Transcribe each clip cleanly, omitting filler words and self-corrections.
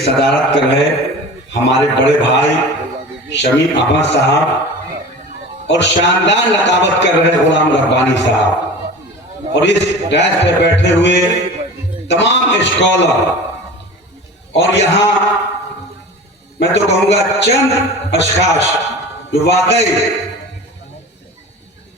सदारत कर रहे हमारे बड़े भाई शमीम अहमद साहब और शानदार नकाबत कर रहे गुलाम रब्बानी साहब और इस डैश पे बैठे हुए तमाम स्कॉलर और यहाँ मैं तो कहूँगा चंद अशखास जो वाकई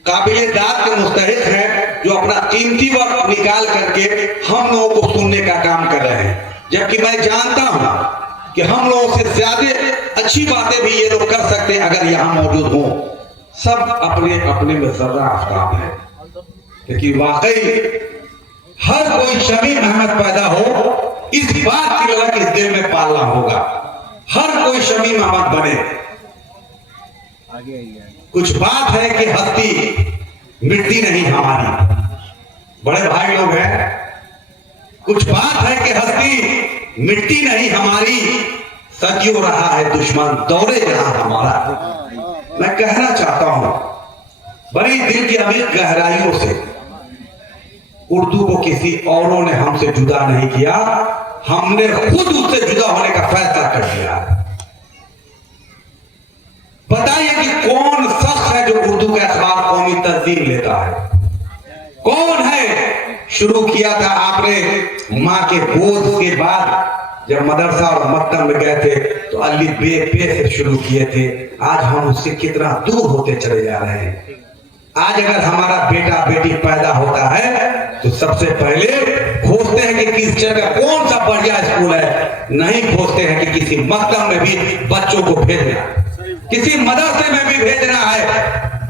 काबिल दाद के मुस्तहिक हैं, जो अपना कीमती वक्त निकाल करके हम लोगों को सुनने का काम कर रहे हैं। जबकि मैं जानता हूं कि हम लोगों से ज्यादा अच्छी बातें भी ये लोग कर सकते हैं अगर यहाँ मौजूद हों। सब अपने अपने में जर्रा आफ्ताब है, लेकिन वाकई हर कोई शमीम अहमद पैदा हो इस बात की ललक इस दिल में पालना होगा। हर कोई शमीम अहमद बने। कुछ बात है कि हस्ती मिटती नहीं हमारी, बड़े भाई लोग हैं। कुछ बात है कि हस्ती मिटती नहीं हमारी, सदियों रहा है दुश्मन दौरे जहां हमारा। मैं कहना चाहता हूं बड़ी दिल की अमीर गहराइयों से, उर्दू को किसी औरों ने हमसे जुदा नहीं किया, हमने खुद उससे जुदा होने का फैसला कर दिया। बताइए कि कौन शख्स है जो उर्दू के अखबार कौमी तंजीम लेता है? कौन है? शुरू किया था आपने माँ के गोद के बाद, जब मदरसा और मकतब में गए थे तो अली बे पे से शुरू किए थे। आज हम उससे कितना दूर होते चले जा रहे हैं। आज अगर हमारा बेटा बेटी पैदा होता है तो सबसे पहले खोजते हैं कि किस जगह कौन सा बढ़िया स्कूल है, नहीं खोजते हैं कि किसी मकतब में भी बच्चों को भेजना, किसी मदरसे में भी भेजना है।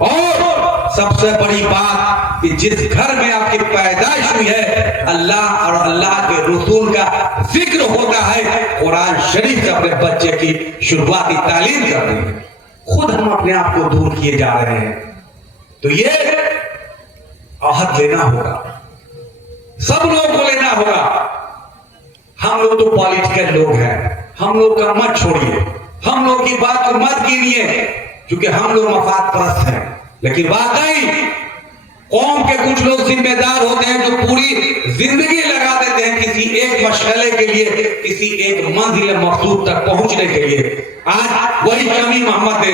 और सबसे बड़ी बात कि जिस घर में आपकी पैदाइश हुई है, अल्लाह और अल्लाह के रसूल का जिक्र होता है, कुरान शरीफ से अपने बच्चे की शुरुआती तालीम करनी है। खुद हम अपने आप को दूर किए जा रहे हैं, तो ये आहत लेना होगा, सब लोगों को लेना होगा। हम लोग तो पॉलिटिकल लोग हैं, हम लोग का मत छोड़िए, हम लोग की बात को मत कीजिए, क्योंकि हम लोग मफाद परस्त हैं। लेकिन वाकई कौम के कुछ लोग जिम्मेदार होते हैं जो पूरी जिंदगी लगा देते हैं किसी एक मशगले के लिए, किसी एक मंजिल मकसूद तक पहुंचने के लिए। आज वही शमीम अहमद ने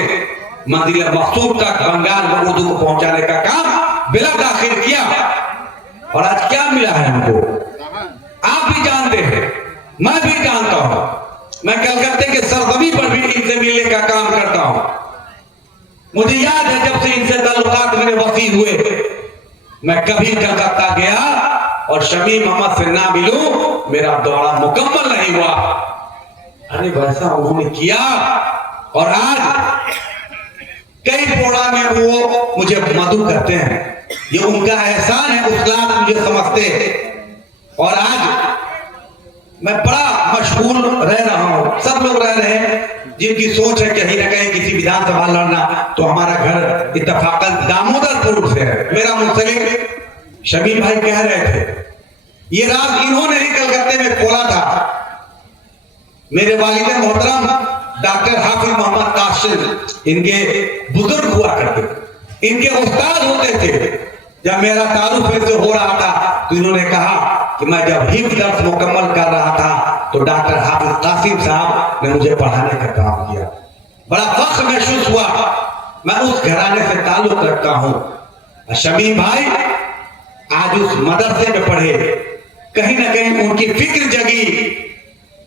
मंजिल मकसूद तक बंगाल में उर्दू को पहुंचाने का काम बिला दाखिल किया, और आज क्या मिला है हमको आप भी जानते हैं, मैं भी जानता हूं। मैं कलकत्ते के सरजमी पर भी इनसे मिलने का काम करता हूं। मुझे याद है जब से इनसे ताल्लुकात मेरे वसी हुए, मैं कभी कलकत्ता गया और शमीम अहमद से ना मिलूं, मेरा दौरा मुकम्मल नहीं हुआ। अरे वैसा उन्होंने किया, और आज कई प्रोग्राम में वो मुझे मधु करते हैं, ये उनका एहसान है, उस लाख मुझे समझते हैं। और आज मैं बड़ा मशगूल रह रहा हूं, सब लोग रह रहे हैं जिनकी सोच है कहीं ना कहीं किसी विधानसभा लड़ना। तो हमारा घर इत्तफाकन दामोदरपुर से है। मेरा मुंसलिक शमीम भाई कह रहे थे, ये राज इन्होंने ही कलकत्ते में खोला था। मेरे वालिद मोहतरम डॉक्टर हाफिज मोहम्मद कासिम इनके बुजुर्ग हुआ करते, इनके उस्ताद होते थे। जब मेरा तारुफ इनसे हो रहा था तो इन्होंने कहा कि मैं जब हिफ्ज़ दर्स मुकम्मल कर रहा था तो डॉक्टर हाफिज कासिम साहब ने मुझे पढ़ाने का काम किया। बड़ा फख्र महसूस हुआ, मैं उस घराने से ताल्लुक रखता हूं। शमीम भाई आज उस मदरसे में पढ़े, कहीं ना कहीं उनकी फिक्र जगी,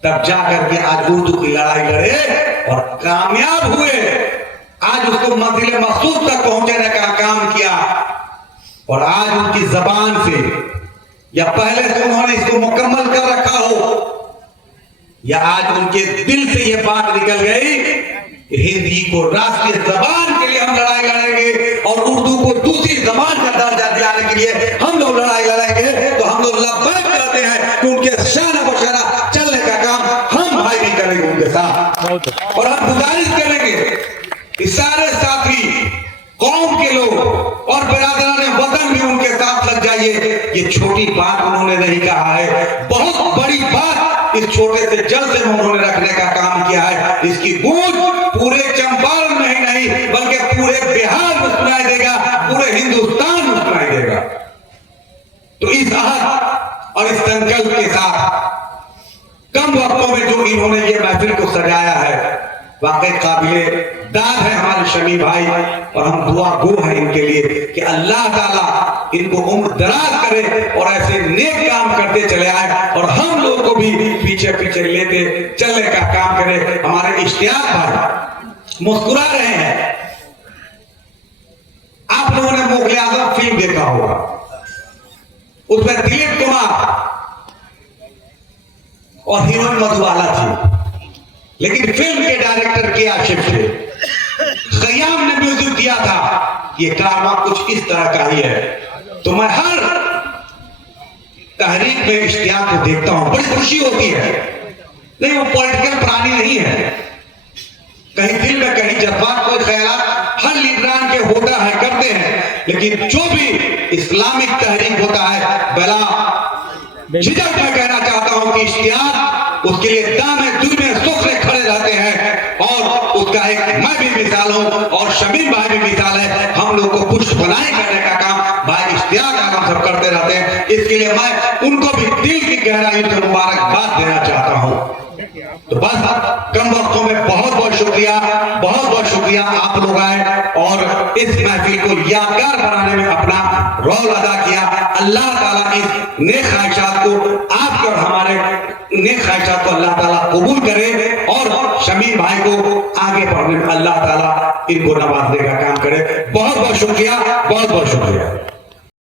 तब जाकर के आज उर्दू की लड़ाई लड़े और कामयाब हुए। आज उसको मंजिल मकसूद तक पहुंचाने का काम किया, और आज उनकी जबान से या पहले से उन्होंने इसको मुकम्मल कर रखा हो, या आज उनके दिल से यह बात निकल गई कि हिंदी को राष्ट्रीय जबान के लिए हम लड़ाई लड़ेंगे और उर्दू को दूसरी जबान का दर्जा दिलाने के लिए हम लोग लड़ाई लड़ेंगे। तो हम लोग लब्बैक कहते हैं कि उनके शाना बशाना चलने का काम हम भाई भी करेंगे उनके साथ। और हम गुजारिश करेंगे कि सारे साथी कौम के लोग और बिरादराने वतन भी उनके साथ लग जाइए। ये छोटी बात उन्होंने नहीं कहा है, बहुत बड़ी बात इस छोटे से जल से उन्होंने रखने का काम किया है। इसकी गूंज पूरे चंपारण में ही नहीं बल्कि पूरे बिहार में सुनाई देगा, पूरे हिंदुस्तान में सुनाई देगा। तो इस आहद और इस संकल्प के साथ कम वक्तों में जो इन्होंने ये महफिल को सजाया है, वाकई काबिले दाद है हमारे शमी भाई, और हम दुआ गो हैं इनके लिए कि अल्लाह ताला इनको उम्र दराज करे और ऐसे नेक काम करते चले आए, और हम लोग को भी पीछे पीछे लेते चलने का काम करे। हमारे इश्तियाक भाई मुस्कुरा रहे हैं। आप लोगों ने मुगल आजम फिल्म देखा होगा, उसमें दिलीप कुमार और हीरोइन मधुबाला थी, लेकिन फिल्म के डायरेक्टर के आशिफ थे, खयाम ने म्यूजिक दिया था। ये ड्रामा कुछ इस तरह का ही है। तो मैं हर तहरीक में इश्तियाक को देखता हूं, बड़ी खुशी होती है। नहीं, वो पॉलिटिकल प्राणी नहीं है, कहीं दिल में कहीं जज्बात कोई ख्याल हर लीडरान के होता है, करते हैं, लेकिन जो भी इस्लामिक तहरीक होता है, बला झिझक मैं कहना चाहता हूं कि इश्तियाक उसके लिए दामे दुर्मे सुखरे खड़े रहते हैं, और उसका एक मैं भी मिसाल हूं और शमीम भाई भी मिसाल है। हम लोग को पुष्ट बनाए करने का काम भाई इश्तियाक आलम सब करते रहते हैं, इसके लिए मैं उनको भी दिल की गहराई से मुबारकबाद देना चाहता हूं। तो बस कम वक्तों में बहुत बहुत शुक्रिया आप लोग आए और इस महफिल को यादगार बनाने में अपना रोल अदा किया। अल्लाह ताला इस नेक ख्वाहिशात को, आपके और हमारे नेक ख्वाहिशात को अल्लाह ताला कबूल करे, और शमीम भाई को आगे बढ़ने में अल्लाह ताला इनको नवाजने का काम करे। बहुत बहुत शुक्रिया।